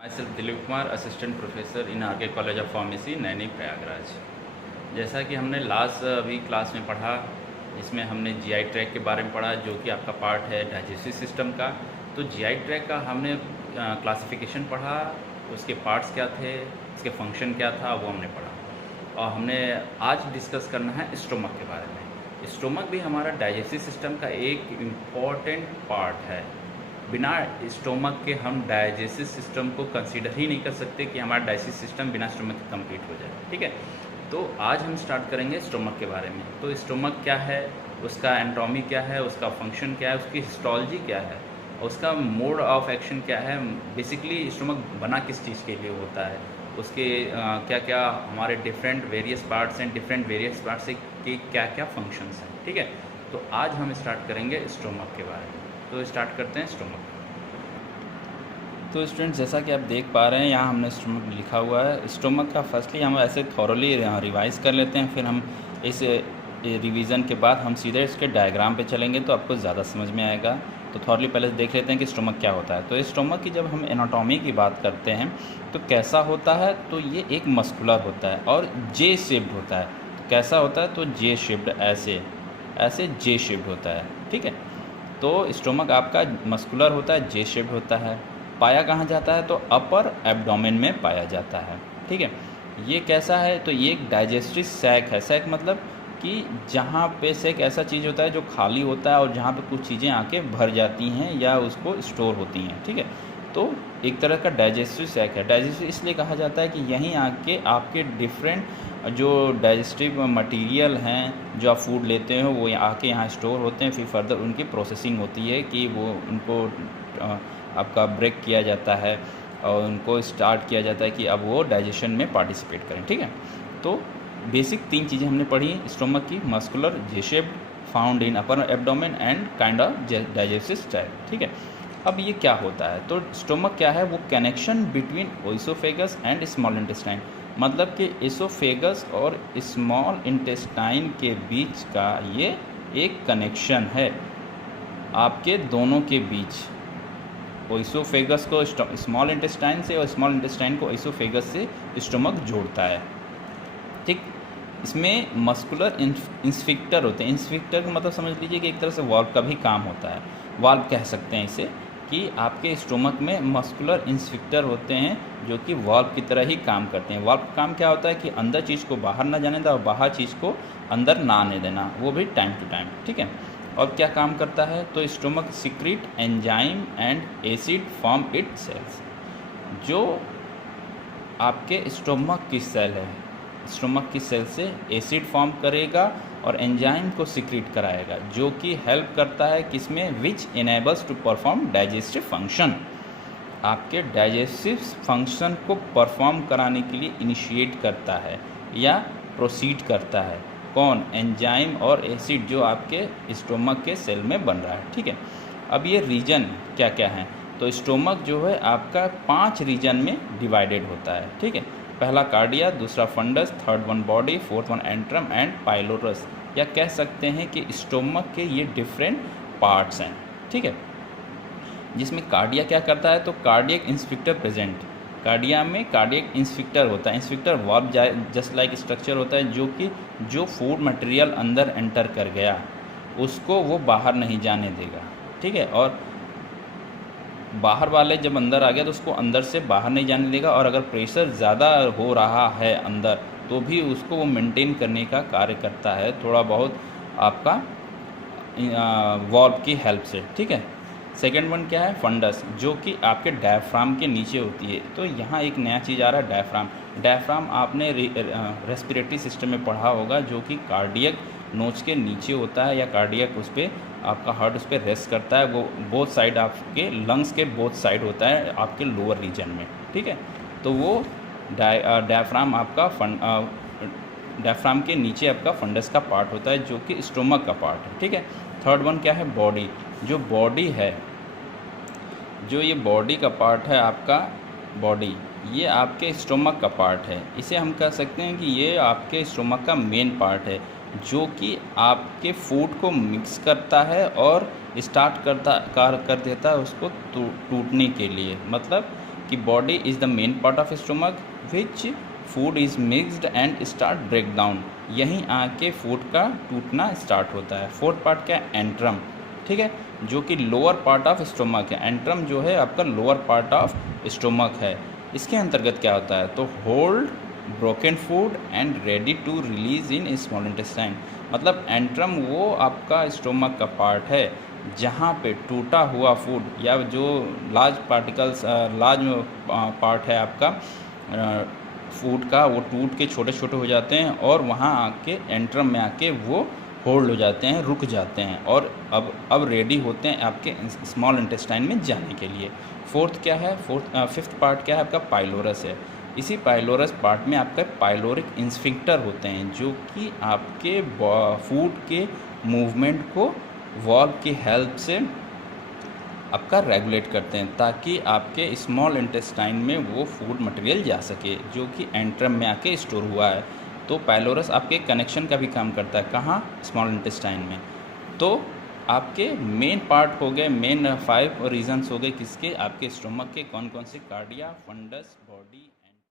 Myself Dilip Kumar, assistant professor in R K college of pharmacy Naini Prayagraj. जैसा कि हमने लास्ट अभी क्लास में पढ़ा, इसमें हमने जीआई ट्रैक के बारे में पढ़ा, जो कि आपका पार्ट है डाइजेस्टिव सिस्टम का। तो जीआई ट्रैक का हमने क्लासिफिकेशन पढ़ा, उसके पार्ट्स क्या थे, उसके फंक्शन क्या था, वो हमने पढ़ा। और हमने आज डिस्कस करना है स्टोमक के बारे में। स्टोमक भी हमारा डाइजेस्टिव सिस्टम का एक इम्पॉर्टेंट पार्ट है। बिना स्टोमक के हम डाइजेस्टिव सिस्टम को कंसीडर ही नहीं कर सकते कि हमारा डाइजेस्टिव सिस्टम बिना स्टोमक के कंप्लीट हो जाए। ठीक है, तो आज हम स्टार्ट करेंगे स्टोमक के बारे में। तो स्टोमक क्या है, उसका एनाटॉमी क्या है, उसका फंक्शन क्या है, उसकी हिस्टोलॉजी क्या है, उसका मोड ऑफ एक्शन क्या है, बेसिकली स्टोमक बना किस चीज़ के लिए होता है, उसके क्या क्या हमारे डिफरेंट वेरियस पार्ट्स हैं, डिफरेंट वेरियस पार्ट्स के क्या क्या फंक्शंस हैं। ठीक है, तो आज हम स्टार्ट करेंगे स्टोमक के बारे में। तो स्टार्ट करते हैं स्टोमक। तो स्टूडेंट्स, जैसा कि आप देख पा रहे हैं यहाँ हमने स्टोमक लिखा हुआ है। स्टोमक का फर्स्टली हम ऐसे थॉरली रिवाइज कर लेते हैं, फिर हम इस रिवीजन के बाद हम सीधे इसके डायग्राम पे चलेंगे तो आपको ज़्यादा समझ में आएगा। तो थॉरली पहले देख लेते हैं कि स्टोमक क्या होता है। तो स्टोमक की जब हम एनाटॉमी की बात करते हैं तो कैसा होता है, तो ये एक मस्कुलर होता है और जे शेप्ड होता है। तो कैसा होता है, तो जे शेप्ड, ऐसे ऐसे जे शेप्ड होता है। ठीक है, तो स्टोमक आपका मस्कुलर होता है, जे शेप्ड होता है। पाया कहाँ जाता है, तो अपर एब्डोमेन में पाया जाता है। ठीक है, ये कैसा है, तो ये एक डाइजेस्टिव सैक है। सैक मतलब कि जहाँ पे सैक ऐसा चीज़ होता है जो खाली होता है और जहाँ पे कुछ चीज़ें आके भर जाती हैं या उसको स्टोर होती हैं। ठीक है, तो एक तरह का डाइजेस्टिव सैक है। डाइजेस्टिव इसलिए कहा जाता है कि यहीं आके आपके डिफरेंट जो डाइजेस्टिव मटेरियल हैं, जो आप फूड लेते हो, वो आके यहाँ स्टोर होते हैं। फिर फर्दर उनकी प्रोसेसिंग होती है कि वो उनको आपका ब्रेक किया जाता है और उनको स्टार्ट किया जाता है कि अब वो डाइजेशन में पार्टिसिपेट करें। ठीक है, तो बेसिक 3 चीज़ें हमने पढ़ी स्टोमक की: muscular, J shaped, found in upper abdomen and kind of digestive tract. ठीक है, अब ये क्या होता है, तो स्टोमक क्या है, वो connection between oesophagus and small intestine, मतलब कि एसोफेगस और स्मॉल इंटेस्टाइन के बीच का ये एक कनेक्शन है, आपके दोनों के बीच। ओइसोफेगस को स्मॉल इंटेस्टाइन से और स्मॉल इंटेस्टाइन को ओइसोफेगस से स्टोमक जोड़ता है। ठीक, इसमें मस्कुलर इंस्फिक्टर होते हैं। इंस्फिक्टर का मतलब समझ लीजिए कि एक तरह से वाल्व का भी काम होता है। वाल्व कह सकते हैं इसे, कि आपके स्टोमक में मस्कुलर इंस्फिक्टर होते हैं जो कि वाल्व की तरह ही काम करते हैं। वाल्व का काम क्या होता है कि अंदर चीज़ को बाहर ना जाने देना और बाहर चीज़ को अंदर ना आने देना, वो भी टाइम टू टाइम। ठीक है, और क्या काम करता है, तो stomach secrete enzyme and acid from it cells. जो आपके स्टोमक की सेल है, स्टोमक की सेल से एसिड फॉर्म करेगा और एंजाइम को सिक्रीट कराएगा, जो कि हेल्प करता है किसमें, which enables to perform digestive function. आपके डाइजेस्टिव फंक्शन को परफॉर्म कराने के लिए इनिशिएट करता है या प्रोसीड करता है। कौन, एंजाइम और एसिड, जो आपके स्टोमक के सेल में बन रहा है। ठीक है, अब ये रीजन क्या क्या हैं, तो स्टोमक जो है आपका 5 रीजन में डिवाइडेड होता है। ठीक है, पहला कार्डिया, दूसरा fundus, third one body, fourth one antrum and pylorus. या कह सकते हैं कि स्टोमक के ये डिफरेंट पार्ट्स हैं। ठीक है, जिसमें कार्डिया क्या करता है, तो कार्डियक इंस्फिक्टर प्रेजेंट। कार्डिया में कार्डियक इंस्फिक्टर होता है। इंस्फिक्टर वाल्व जस्ट लाइक स्ट्रक्चर होता है, जो कि जो फूड मटेरियल अंदर एंटर कर गया उसको वो बाहर नहीं जाने देगा। ठीक है, और बाहर वाले जब अंदर आ गया तो उसको अंदर से बाहर नहीं जाने देगा, और अगर प्रेशर ज़्यादा हो रहा है अंदर तो भी उसको वो मेंटेन करने का कार्य करता है, थोड़ा बहुत आपका वॉल्व की हेल्प से। ठीक है, सेकेंड वन क्या है, फंडस, जो कि आपके डायफ्राम के नीचे होती है। तो यहाँ एक नया चीज़ आ रहा है, डायफ्राम। डायफ्राम आपने रेस्पिरेटरी सिस्टम में पढ़ा होगा, जो कि कार्डियक नोच के नीचे होता है, या कार्डियक उस पर आपका हार्ट उस पर रेस्ट करता है। वो बोथ साइड आपके लंग्स के बोथ साइड होता है आपके लोअर रीजन में। ठीक है, तो वो डायफ्राम आपका डायफ्राम के नीचे आपका फंडस का पार्ट होता है, जो कि स्टोमक का पार्ट है। ठीक है, थर्ड वन क्या है, बॉडी। जो बॉडी है, जो ये बॉडी का पार्ट है आपका, बॉडी ये आपके स्टोमक का पार्ट है। इसे हम कह सकते हैं कि ये आपके स्टोमक का मेन पार्ट है, जो कि आपके फूड को मिक्स करता है और स्टार्ट कर देता है उसको टूटने के लिए। मतलब कि body is the main part of stomach which food is mixed and start break down, यहीं आके फूड का टूटना स्टार्ट होता है। फोर्थ पार्ट क्या है, एंट्रम, ठीक है, जो कि लोअर पार्ट ऑफ स्टोमक है। एंट्रम जो है आपका लोअर पार्ट ऑफ स्टोमक है। इसके अंतर्गत क्या होता है, तो hold broken food and ready to release in small intestine. मतलब एंट्रम वो आपका स्टोमक का पार्ट है जहाँ पे टूटा हुआ फूड या जो लार्ज पार्टिकल्स लार्ज पार्ट है आपका फूड का, वो टूट के छोटे छोटे हो जाते हैं और वहाँ आके एंट्रम में आके वो होल्ड हो जाते हैं, रुक जाते हैं और अब रेडी होते हैं आपके स्मॉल इंटेस्टाइन में जाने के लिए। फोर्थ क्या है, फिफ्थ पार्ट क्या है आपका, पाइलोरस है। इसी पाइलोरस पार्ट में आपका पाइलोरिक इंस्फिंक्टर होते हैं जो कि आपके फूड के मूवमेंट को वॉल्व की हेल्प से आपका रेगुलेट करते हैं ताकि आपके स्मॉल इंटेस्टाइन में वो फूड मटेरियल जा सके जो कि एंट्रम में आके स्टोर हुआ है। तो पाइलोरस आपके कनेक्शन का भी काम करता है, कहाँ, स्मॉल इंटेस्टाइन में। तो आपके मेन पार्ट हो गए, मेन 5 रीजन्स हो गए किसके, आपके स्टोमक के, कौन कौन से, कार्डिया, फंडस, बॉडी